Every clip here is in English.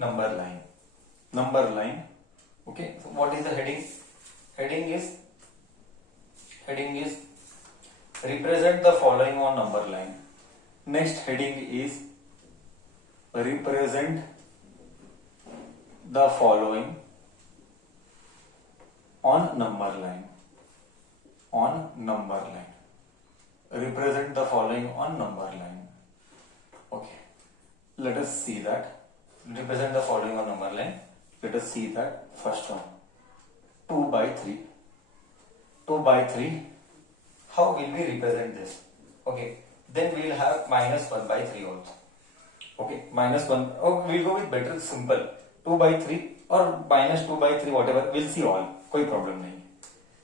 number line. Okay, so what is the heading? Heading is represent the following on number line. Next heading is represent the following on number line. Represent the following on number line. Okay, let us see that. Represent the following on number line. Let us see that first one. 2 by 3. 2 by 3. How will we represent this? Okay, then we will have minus 1 by 3 also. Okay, minus 1. Oh, we'll go with better simple. 2 by 3 or minus 2 by 3, whatever. We'll see all. कोई problem नहीं.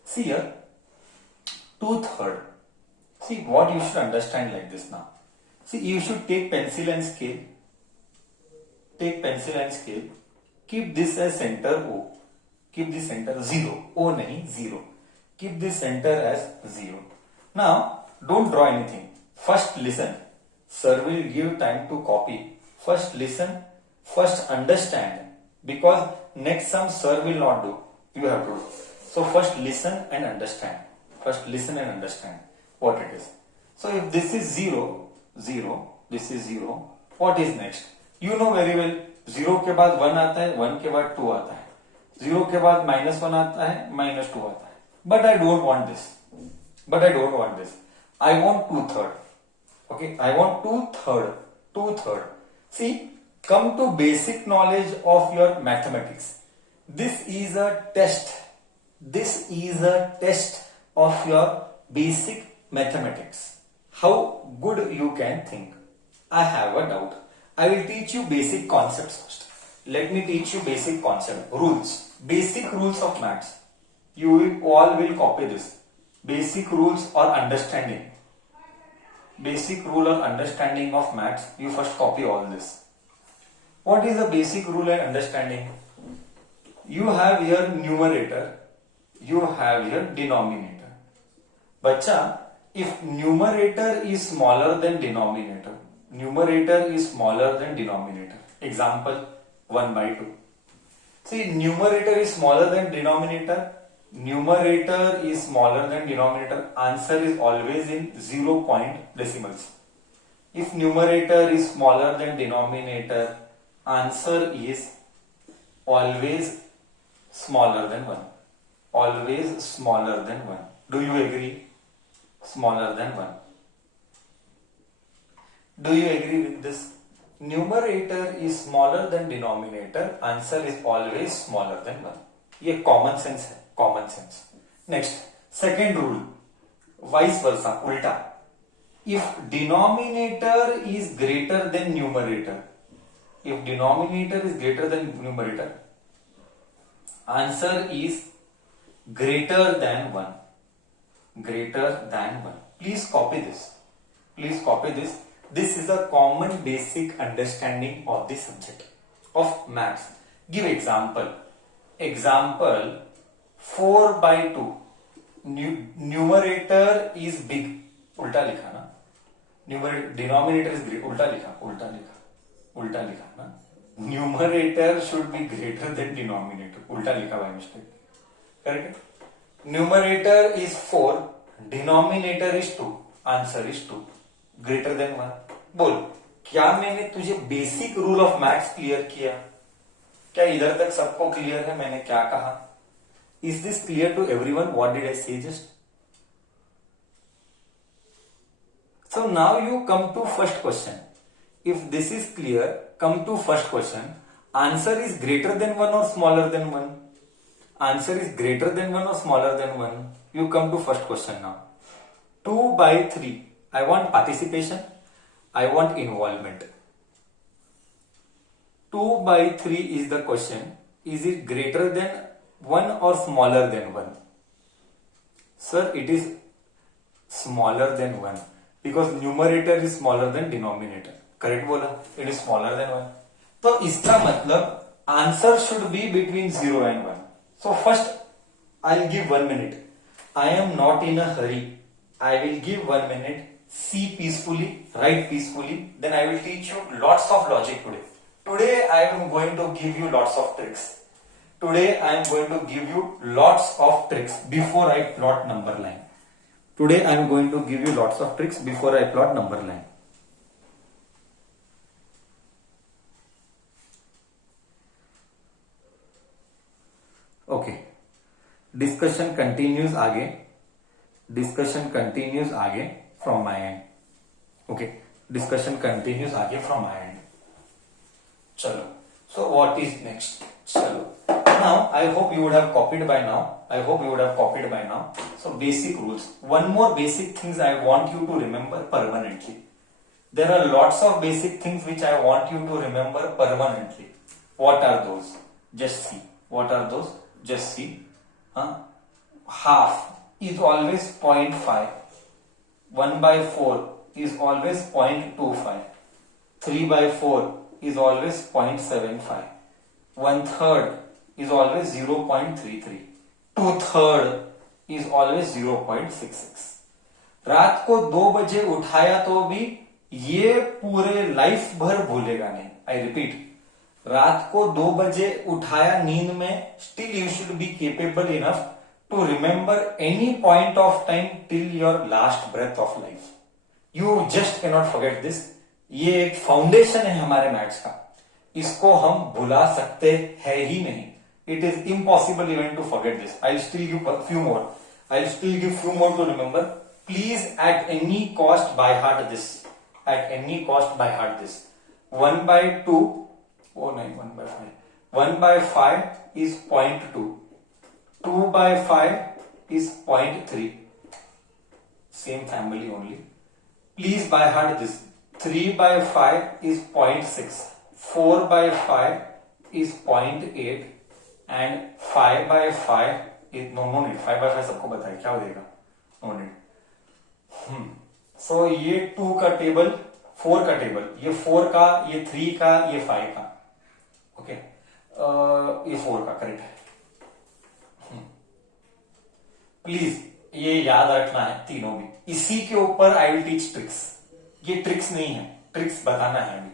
See here, 2/3. See what you should understand like this now. See, you should take pencil and scale. Keep this as center O. Keep this center 0. O nahi, 0. Keep this center as 0. Now, don't draw anything. First listen. Sir will give time to copy. First listen. First understand. Because next sum sir will not do. You have to do. So first listen and understand. What it is. So if this is 0, 0, this is 0, what is next? You know very well. 0 के बाद 1 आता है, 1 के बाद 2 आता है, 0 के बाद -1 आता है, -2 आता है. But I don't want this. I want 2/3. Okay, I want 2/3. See, come to basic knowledge of your mathematics. This is a test. Of your basic mathematics. How good you can think. I have a doubt. I will teach you basic concepts first. Let me teach you basic concept. Rules. Basic rules of maths. You all will copy this. Basic rules or understanding. Basic rule or understanding of maths. You first copy all this. What is the basic rule and understanding? You have here numerator. You have here denominator. Bacha, if numerator is smaller than denominator, example 1 by 2. See, numerator is smaller than denominator. Answer is always in 0 point decimals. If numerator is smaller than denominator, answer is always smaller than 1. Do you agree? Smaller than 1. Do you agree with this? Numerator is smaller than denominator. Answer is always smaller than 1. ये common sense है. Next, second rule. Vice versa, उल्टा. If denominator is greater than numerator, answer is greater than 1. Please copy this. This is a common basic understanding of the subject of maths. Give example. 4 by 2. Numerator is big. उल्टा लिखा ना. Denominator is great. उल्टा लिखा ना. Numerator should be greater than denominator. उल्टा लिखा by mistake. Correct? Numerator is 4, denominator is 2, answer is 2, greater than 1. बोल, क्या मैंने तुझे basic rule of maths clear किया? क्या इधर तक सबको क्लियर है मैंने क्या कहा? Is this clear to everyone? What did I say just? So now you come to first question. If this is clear, come to first question. Answer is greater than 1 or smaller than 1? Answer is greater than 1 or smaller than 1? You come to first question now. 2 by 3. I want participation. I want involvement. 2 by 3 is the question. Is it greater than 1 or smaller than 1? Sir, it is smaller than 1. Because numerator is smaller than denominator. Correct बोला? It is smaller than 1. तो इसका मतलब answer should be between 0 and 1. So first, I'll give 1 minute. I am not in a hurry. I will give 1 minute. See peacefully, write peacefully. Then I will teach you lots of logic today. Today I am going to give you lots of tricks. Today I am going to give you lots of tricks before I plot number line. Today I am going to give you lots of tricks before I plot number line. Okay. Discussion continues आगे. Discussion continues आगे from my end. Okay. Discussion continues आगे from my end. चलो. So what is next? चलो. Now I hope you would have copied by now. So basic rules. One more basic things I want you to remember permanently. There are lots of basic things which I want you to remember permanently. What are those? Just see. What are those? Just see. Half is always 0.5. 1 by 4 is always 0.25. 3 by 4 is always 0.75. 1/3 is always 0.33. 2/3 is always 0.66. रात को 2 बजे उठाया तो भी ये पूरे life भर भूलेगा नहीं. आई रिपीट, रात को 2 बजे उठाया नींद में, still you should be capable enough to remember any point of time till your last breath of life. You just cannot forget this. ये एक फाउंडेशन है हमारे मैथ्स का. इसको हम भुला सकते हैं ही नहीं. It is impossible even to forget this. I still give few more to remember. Please at any cost by heart this. 1 by 2. Oh no, 1 by 5. 1 by 5 is 0.2. 2 by 5 is 0.3. Same family only. Please by heart this. 3 by 5 is 0.6. 4 by 5 is 0.8. And 5 by 5 is no need. 5 by 5 सबको बताए क्या हो जाएगा? No need. So ये 2 का table, 4 का table, ये 4 का, ये 3 का, ये 5 का. ओके, ये 4 का करेक्ट है. प्लीज ये याद रखना है तीनों भी. इसी के ऊपर आई विल टीच ट्रिक्स. ये ट्रिक्स नहीं है, ट्रिक्स बताना है अभी.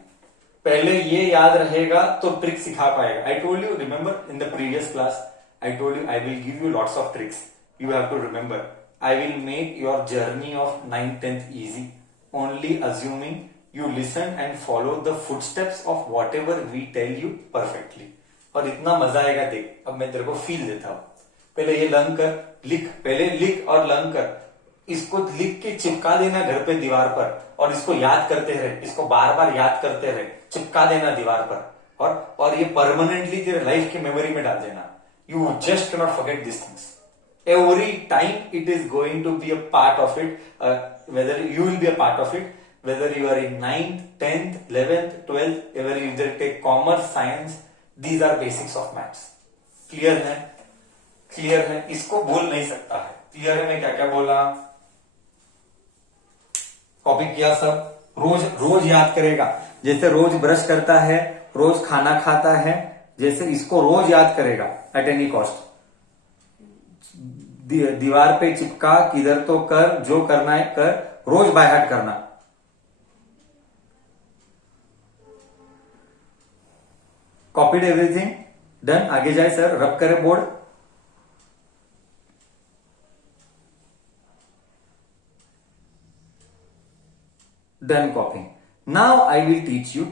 पहले ये याद रहेगा तो ट्रिक सिखा पाएगा. I told you, remember in the previous class I told you I will give you lots of tricks. You have to remember. I will make your journey of 9th 10th easy, only assuming you listen and follow the footsteps of whatever we tell you perfectly. और इतना मजा आएगा देख. अब मैं तेरे को feel देता हूं. पहले ये लर्न कर, लिख, पहले लिख और लर्न कर. इसको लिख के चिपका देना घर पे दीवार पर, और इसको याद करते रहे. इसको बार बार याद करते रहे, चिपका देना दीवार पर, और ये परमानेंटली तेरे लाइफ की मेमोरी में डाल देना. You just can not forget this things. Every time it is going to be a part of it, whether you will be a part of it, whether you are in 9th, 10th, 11th, 12th, whether you either take commerce, science, these are basics of maths. Clear है? Clear है? इसको बोल नहीं सकता है. Clear है? मैं क्या क्या बोला? कॉपी किया सब? रोज याद करेगा. जैसे रोज ब्रश करता है, रोज खाना खाता है, जैसे इसको रोज याद करेगा एट एनी कॉस्ट. दीवार पे चिपका, किधर तो कर, जो करना है कर, रोज बाय हार्ट करना. Copied everything? डन. आगे जाए सर, रब करे board. Done कॉपिंग. Now I will teach you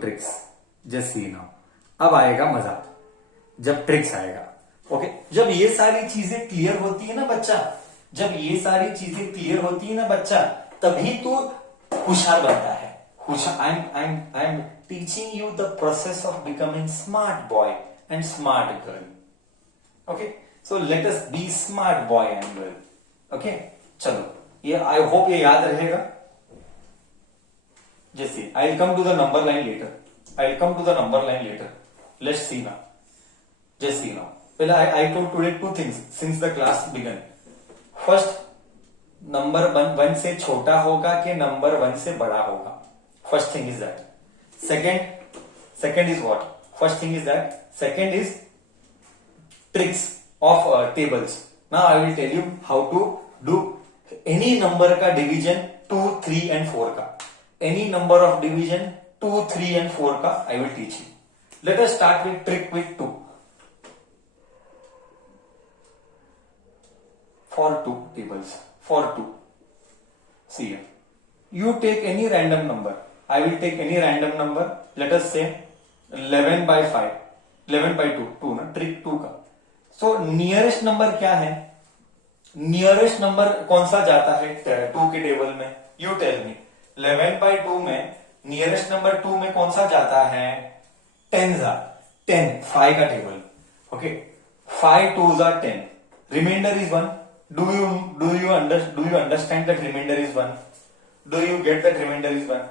tricks. Just see now. अब आएगा मजा जब ट्रिक्स आएगा. ओके, जब ये सारी चीजें क्लियर होती है ना बच्चा, तभी तो होशियार बनता है. I am teaching you the process of becoming smart boy and smart girl. Okay, so let us be smart boy and girl. Okay, चलो, ये आई होप ये याद रहेगा. जैसे I will come to the number line letter. Let's see now. Just see now. Well, I told today 2 things since the class began. First, number 1 से छोटा होगा कि नंबर 1 से बड़ा होगा. First thing is that. Second is what? First thing is that. Second is tricks of tables. Now I will tell you how to do any number का division 2, 3 and 4 का. Any number of division 2, 3 and 4 का I will teach you. Let us start with trick with 2. For 2 tables. For 2. See here. You take any random number. I will take any random number. Let us say 11 by 5. 11 by 2. 2 ना? Trick 2 का. So nearest number क्या है? Nearest number कौन सा जाता है 2 के table में? You tell me. 11 by 2 में नियरेस्ट नंबर 2 में कौन सा जाता है? 10 जा 10 5 का टेबल. ओके 5 2 जा 10. Reminder is 1. Do you understand that remainder is 1? Do you get that remainder is 1?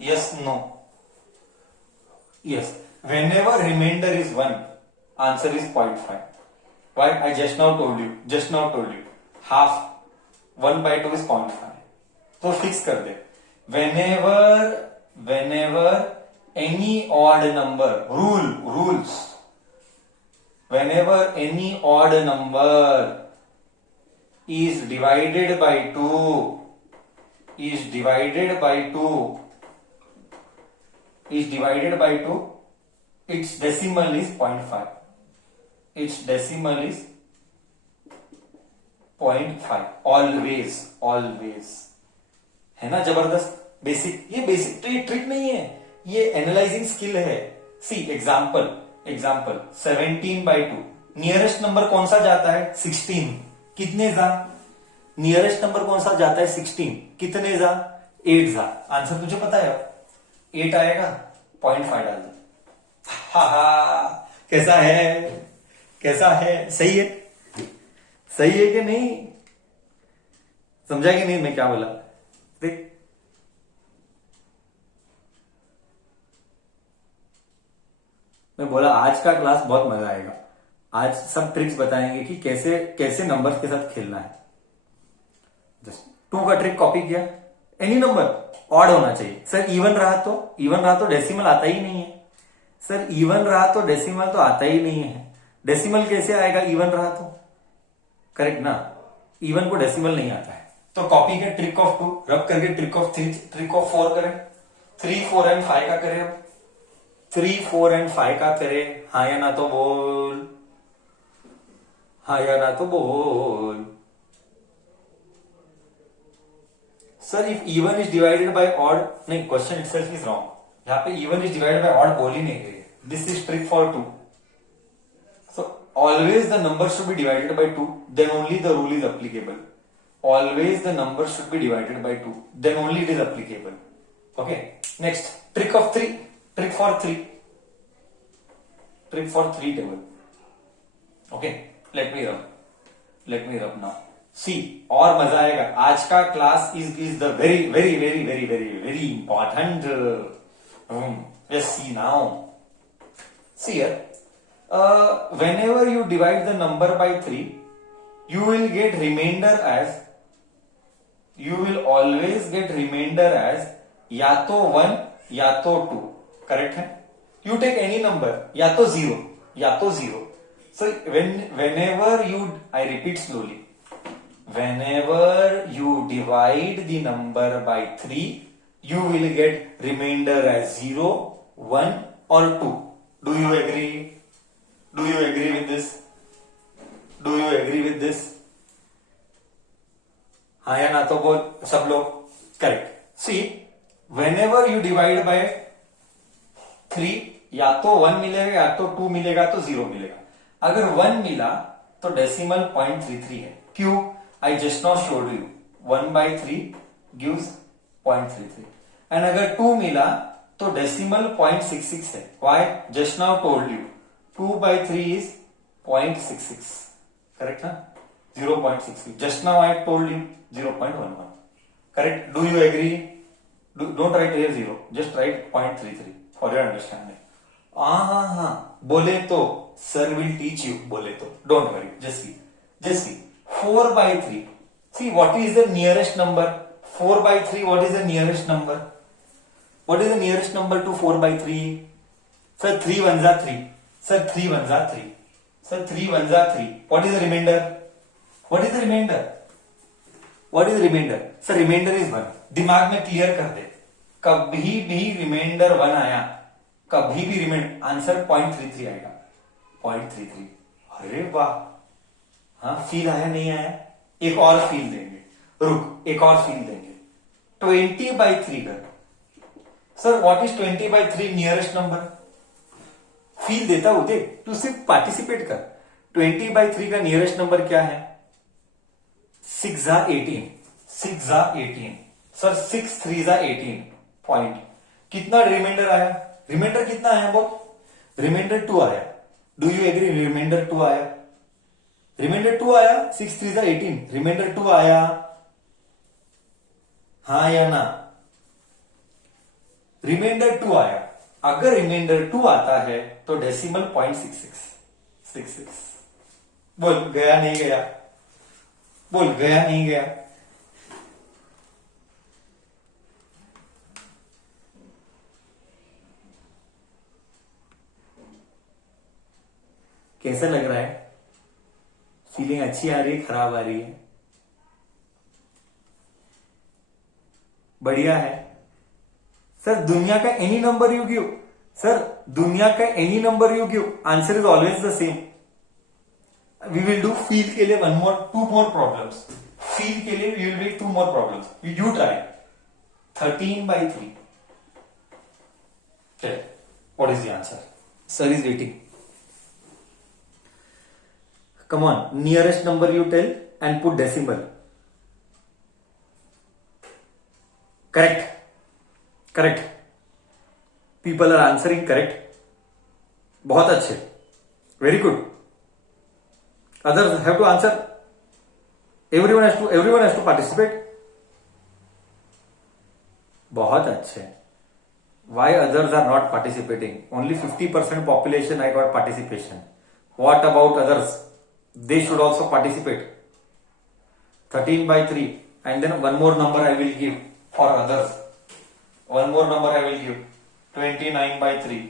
Yes, no. Yes. Whenever remainder is 1, answer is 0.5. Why? I just now told you. Half 1 by 2 is 0.5. तो fix कर दे. Whenever any odd number, rules. Whenever any odd number is divided by 2, its decimal is 0.5. Its decimal is 0.5. Always. है ना जबरदस्त? Basic. ये basic तो ये trick नहीं है, ये एनालाइजिंग स्किल है. सी एग्जाम्पल 17 by 2. नियरेस्ट नंबर कौन सा जाता है? 16. कितने जा? नियरेस्ट नंबर कौन सा जाता है? 16. कितने जा? 8 जा. आंसर तुझे पता है? 8 आएगा. 0.5 डाल दे. कैसा है? सही है कि नहीं? समझा कि नहीं मैं क्या बोला? देख मैं बोला आज का क्लास बहुत मजा आएगा. आज सब ट्रिक्स बताएंगे कि कैसे नंबर्स के साथ खेलना है. जस्ट 2 का ट्रिक कॉपी किया. एनी नंबर ऑड होना चाहिए. सर इवन रहा तो डेसिमल आता ही नहीं है. सर इवन रहा तो डेसिमल तो आता ही नहीं है. डेसिमल कैसे आएगा इवन रहा तो? करेक्ट ना? इवन को डेसिमल नहीं आता है. तो कॉपी के ट्रिक ऑफ 2 रब करके ट्रिक ऑफ 3, ट्रिक ऑफ 4 करें. 3 4 एंड 5 का करें. अब 3 4 एंड 5 का करें. हाँ या ना तो बोल. Sir if even is divided by odd, नहीं क्वेश्चन इटसेल्फ इज रॉन्ग. यहाँ पे even is divided by odd बोल ही नहीं गई. This is trick for 2. So always the number should be divided by 2, then only the rule is applicable. Always the number should be divided by 2, then only it is applicable. Okay, next trick of 3. Trick for 3 table. Okay, let me rub now. See, और मजा आएगा. आज का class is the very important. Let's see now. See here, whenever you divide the number by 3, you will always get remainder as या तो 1 या तो 2. Correct है? You take any number, या तो 0. So whenever I repeat slowly, whenever you divide the number by 3, you will get remainder as 0, 1 or 2. Do you agree with this? हाँ या ना तो बोल सब लोग. Correct. See whenever you divide by 3, या तो 1 मिलेगा या तो 2 मिलेगा तो 0 मिलेगा. अगर 1 मिला तो डेसिमल 0.33 है. क्यों? I just now showed you. 1 by 3 gives 0.33. And अगर 2 मिला तो डेसिमल 0.66 है. Why? Just now told you 2 by 3 is 0.66. Correct ना? 0.66. Just now I told you 0.11. Correct? Do you agree? Don't write here 0. Just write 0.33 for your understanding. हाँ. बोले तो sir will teach you. बोले तो don't worry. Just see. 4 by 3. See what is the nearest number? 4 by 3. What is the nearest number? What is the nearest number to 4 by 3? Sir 3 1s are 3. Sir 3 1s are 3. Sir 3 1s are 3. What is the remainder? Sir remainder is 1. दिमाग में clear कर दे. कभी भी reminder 1 आया, कभी भी reminder, answer 0.33 आएगा, 0.33। अरे वाह, हाँ फील आया नहीं आया, एक और फील देंगे, रुक एक और फील देंगे। 20/3 कर sir, what is 20/3 nearest number? Feel देता हूं देख, तू सिर्फ पार्टिसिपेट कर। 20/3 का नियरेस्ट नंबर क्या है? 6 जा 18, 6 जा 18 सर, 6 3 जा 18 पॉइंट। कितना रिमाइंडर आया? रिमाइंडर कितना आया बोल? रिमाइंडर 2 आया। Do you agree? रिमाइंडर 2 आया, रिमाइंडर 2 आया, 6 3 जा 18, रिमाइंडर 2 आया, हाँ या ना? रिमाइंडर 2 आया। अगर रिमाइंडर 2 आता है तो डेसिमल 0.66। बोल गया नहीं गया? बोल गया नहीं गया? कैसा लग रहा है? फीलिंग अच्छी आ रही है, खराब आ रही है? बढ़िया है सर। दुनिया का any number you give, sir दुनिया का any number you give, answer is always the same. We will do feel के लिए 2 more problems। फील के लिए we will make 2 more problems। You try 13/3। चल, what is the answer? Sir is waiting. Come on, nearest number you tell and put decimal. Correct. Correct. People are answering correct. बहुत अच्छे. Very good. Others have to answer. Everyone has to participate. बहुत अच्छे. Why others are not participating? Only 50% population I got participation. What about others? They should also participate. 13/3, and then one more number I will give for others. One more number I will give, 29/3.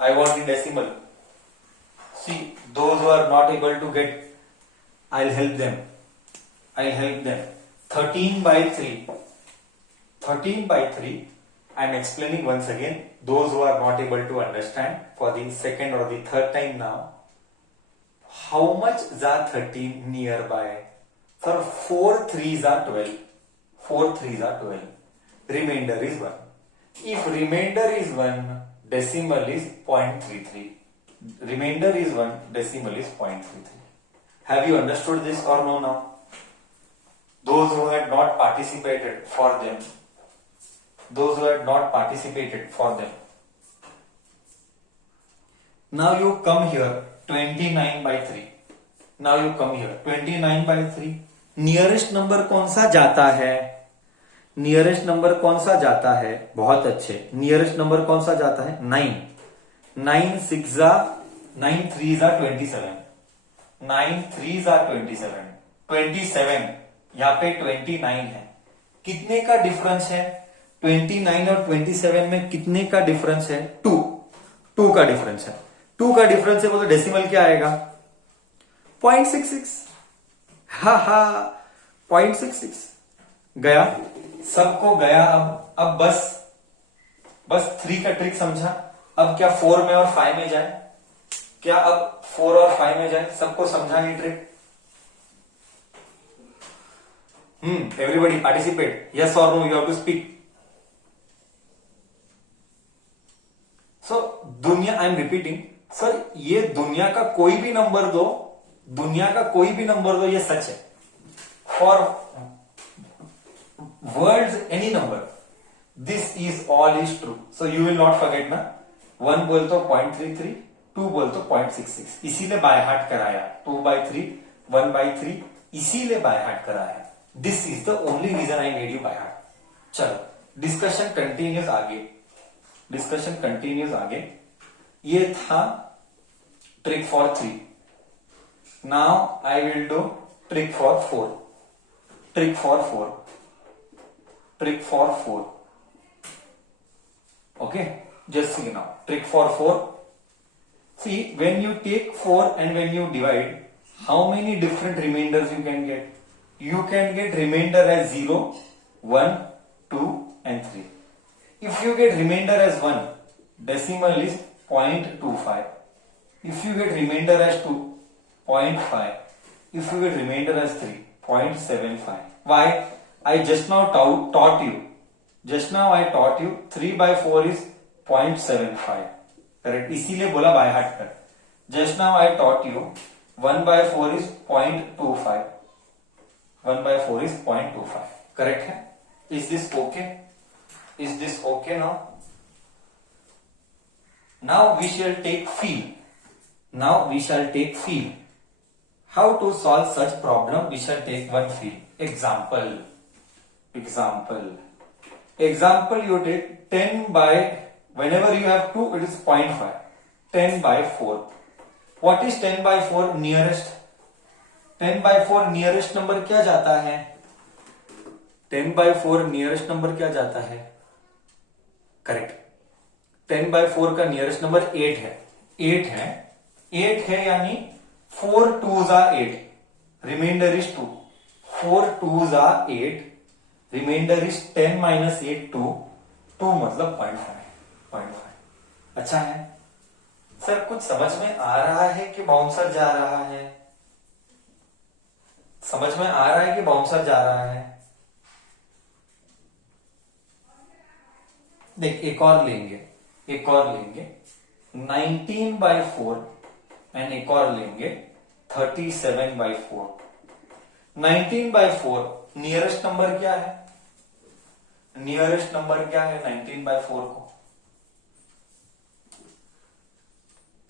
I want the decimal. See, those who are not able to get, I'll help them. 13/3. 13/3. I'm explaining once again. Those who are not able to understand for the second or the third time now. How much is 13 nearby? Sir, 4 3s are 12. 4 3s are 12. Remainder is 1. If remainder is 1, decimal is 0.33. Remainder is 1, decimal is 0.33. Have you understood this or no now? Those who had not participated, for them. Those who had not participated, for them. Now you come here, 29/3. Now you come here, 29/3. Nearest number कौन सा जाता है? Nearest number कौन सा जाता है? बहुत अच्छे। नियरेस्ट नंबर कौन सा जाता है? 9। 9 6 जा 9 3 जा 27। 9 3 जा 27। 27 यहाँ पे 29 है। कितने का डिफरेंस है? 29 और 27 में कितने का डिफरेंस है? 2 का डिफरेंस है। 2 का डिफरेंस है, वो तो डेसिमल क्या आएगा? 0.66। हा हा, 0.66 गया, सबको गया। अब बस 3 का ट्रिक समझा। अब क्या 4 में और 5 में जाए? क्या अब 4 और 5 में जाए? सबको समझा ये ट्रिक? एवरीबडी पार्टिसिपेट, यस और no, you have to speak. So दुनिया, आई एम रिपीटिंग सर, ये दुनिया का कोई भी नंबर दो, दुनिया का कोई भी नंबर दो, ये सच है। For worlds any number, this is all is true. So you will not forget ना। 1 बोल तो 0.33, 2 बोल तो 0.66, इसीलिए बाय हार्ट कराया। 2/3, 1/3, इसीलिए बाय हार्ट कराया। This is the only reason I made you by heart. चलो डिस्कशन कंटिन्यूस आगे, डिस्कशन कंटिन्यूस आगे। ये था trick for 3। Now I will do trick for 4। Trick for 4। Trick for 4। Okay, just see now. Trick for 4. See, when you take 4 and when you divide, how many different remainders you can get? You can get remainder as 0, 1, 2 and 3. If you get remainder as 1, decimal is 0.25. If you get remainder as 2, 0.5. If you get remainder as 3, 0.75. Why? I just now taught you. Just now I taught you 3 by 4 is 0.75. Correct? इसीलिए बोला by heart कर. Just now I taught you 1 by 4 is 0.25. 1 by 4 is 0.25. Correct है? Is this okay? Is this okay now? Now we shall take feel. Now we shall take feel. How to solve such problem? We shall take one feel. Example. Example you take 10 by, whenever you have 2, it is 0.5. 10 by 4. What is 10 by 4 nearest? 10 by 4 nearest number क्या जाता है? 10 by 4 nearest number क्या जाता है? Correct. 10 by 4 का nearest number 8 है. 8 है यानी 4 2s are 8. Remainder is 2. 4 2s are 8. Remainder is 10 minus 8 2. 2 मतलब 0.5. अच्छा है सर. कुछ समझ में आ रहा है कि बाउंसर जा रहा है? समझ में आ रहा है कि बाउंसर जा रहा है? देख एक और लेंगे 19 by 4 एंड एक और लेंगे 37 by 4. 19 by 4 नियरेस्ट नंबर क्या है? नियरेस्ट नंबर क्या है 19 by 4 को?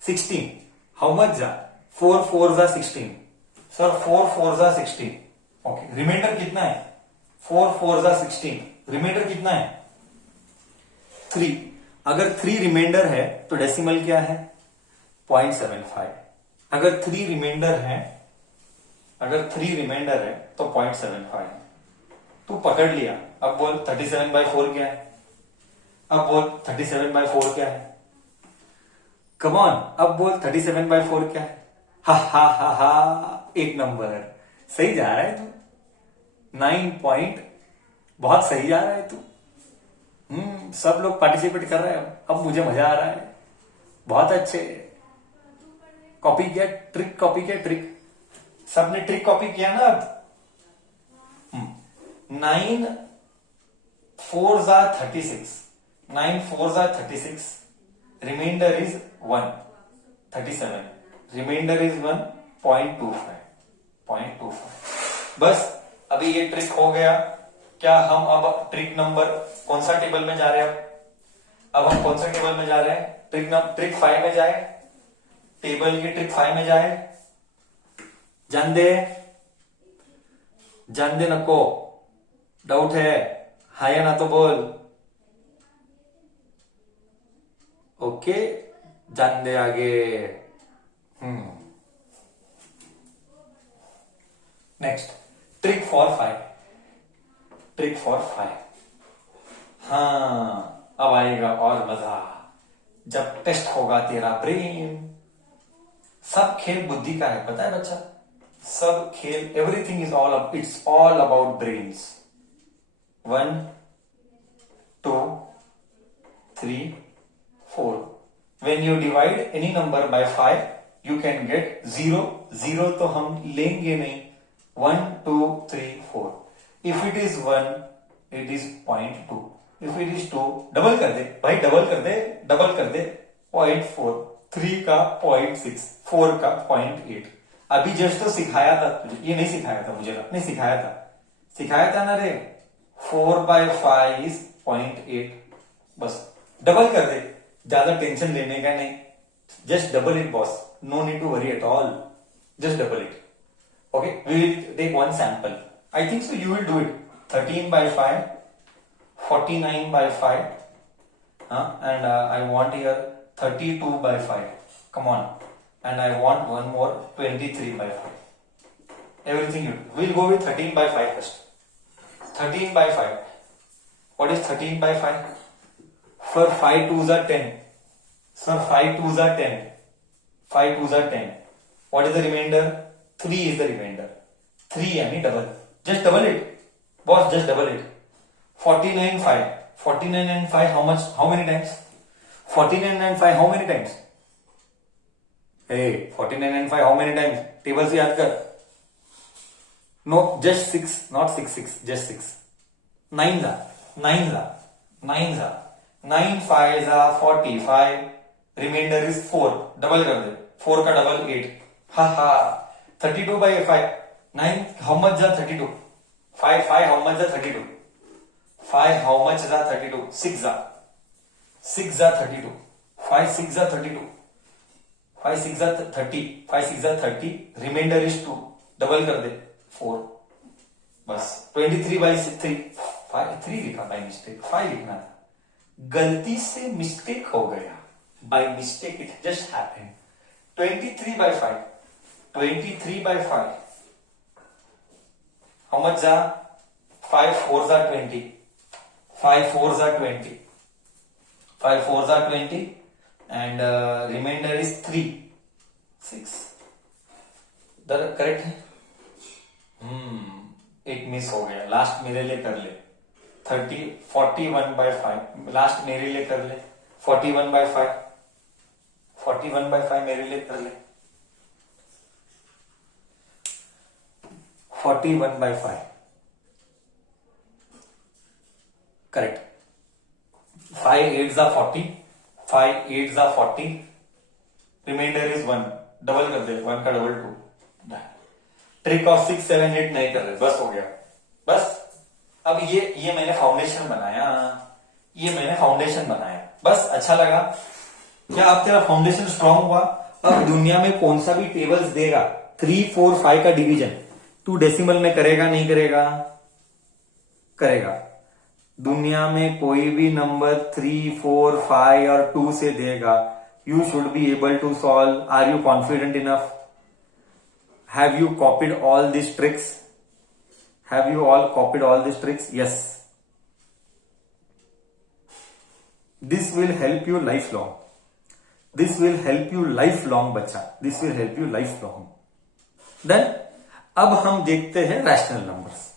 16. हाउ मच जा? 4 4 जा 16. सर 4 4 जा 16. ओके. रिमाइंडर कितना है? 4 4 जा 16. रिमाइंडर कितना है? 3. अगर 3 रिमाइंडर है तो डेसिमल क्या है? 0.75. अगर 3 रिमाइंडर है तो 0.75 है. तू पकड़ लिया. अब बोल 37 by 4 क्या है? अब बोल 37 by 4 क्या है? Come on. अब बोल 37 by 4 क्या है? हा. एक नंबर. सही जा रहा है तू. 9 पॉइंट. बहुत सही जा रहा है तू. सब लोग पार्टिसिपेट कर रहे हैं. अब मुझे मजा आ रहा है. बहुत अच्छे. कॉपी किया ट्रिक. सबने ट्रिक कॉपी किया ना. अब 9 4s are 36. 9 4s are 36. Remainder is 1. 37. Remainder is 1. 0.25. बस अभी ये ट्रिक हो गया. क्या हम अब ट्रिक नंबर कौन सा टेबल में जा रहे हैं? अब हम कौन सा टेबल में जा रहे हैं? ट्रिक 5 में जाए. टेबल की ट्रिक 5 में जाए. जान दे नको. डाउट है? हाँ या ना तो बोल. ओके. जान दे आगे. Next trick for 5. हाँ अब आएगा और मजा जब टेस्ट होगा तेरा ब्रेन. सब खेल बुद्धि का है, पता है बच्चा. सब खेल, everything is it's all about brains. 1 2 3 4. When you divide any number by 5, you can get 0 तो हम लेंगे नहीं. 1 2 3 4. If it is 1, it is 0.2. If it is 2, double कर दे भाई. डबल कर दे. 0.4. 3 का 0.6. 4 का 0.8. अभी जस्ट तो सिखाया था तुझे. ये नहीं सिखाया था मुझे. नहीं सिखाया था ना रे. 4 by 5 is 0.8. बस डबल कर दे. ज्यादा टेंशन लेने का नहीं. Just double it boss. No need to worry at all. Just double it. Okay. We will take one sample. I think so you will do it. 13 by 5, 49 by 5, and I want here 32 by 5. Come on. And I want one more 23 by 5. Everything you do. We'll go with 13 by 5 first. 13 by 5. What is 13 by 5? For 5 2s are 10. Sir, 5 2s are 10. 5 2s are 10. What is the remainder? 3 is the remainder. 3 यानी double. Just double it. Boss, just double it. 49 5. 49 and 5 how much? How many times? 49 and 5 how many times? Hey, 49 and 5 how many times? Table से याद कर. No, just 6, not 6 6, just 6. 9 जा, 9 जा, 9 जा, 9 5 जा 45. Remainder is 4. Double कर दे. 4 का double 8. Ha ha. 32 by 5. 9 how much जा 32? 5 how much जा 32? 5 how much जा 32? 6 जा. 6 जा 32. 5 6 जा 32. 5 6 जा 30. 5 6 जा 30. Remainder is 2. Double कर दे. 4. बस 23 by 3. 3 लिखा by mistake. 5 लिखना था. गलती से मिस्टेक हो गया. By mistake it just happened. 23 by 5. 23 by 5. How much जा? 5 4 जा 20. 5 4 जा 20. 5 4 जा 20. And remainder is 3. 6. करेक्ट है? एक मिस हो गया. लास्ट मेरे लिए कर ले. 41 by 5. लास्ट मेरे लिए कर ले. 41 by 5. 41 by 5 मेरे लिए कर ले. 41 by 5. करेक्ट. 5 8 जा 40. 5 8 जा 40. Reminder is 1. डबल कर दे. 1 का डबल 2. ट्रिक ऑफ 6 7 8 नहीं कर रहे. बस हो गया. बस अब ये मैंने फाउंडेशन बनाया. ये मैंने फाउंडेशन बनाया. बस अच्छा लगा क्या? अब तेरा फाउंडेशन स्ट्रांग हुआ. अब दुनिया में कौन सा भी टेबल्स देगा 3 4 5 का डिवीजन तू डेसिमल में करेगा नहीं करेगा? करेगा. दुनिया में कोई भी नंबर 3 4 5 और 2 से देगा. You should be able to solve. Are you confident enough? Have you copied all this tricks? Have you all copied all this tricks? Yes. This will help you lifelong. This will help you lifelong बच्चा. This will help you lifelong. Then अब हम देखते हैं rational numbers.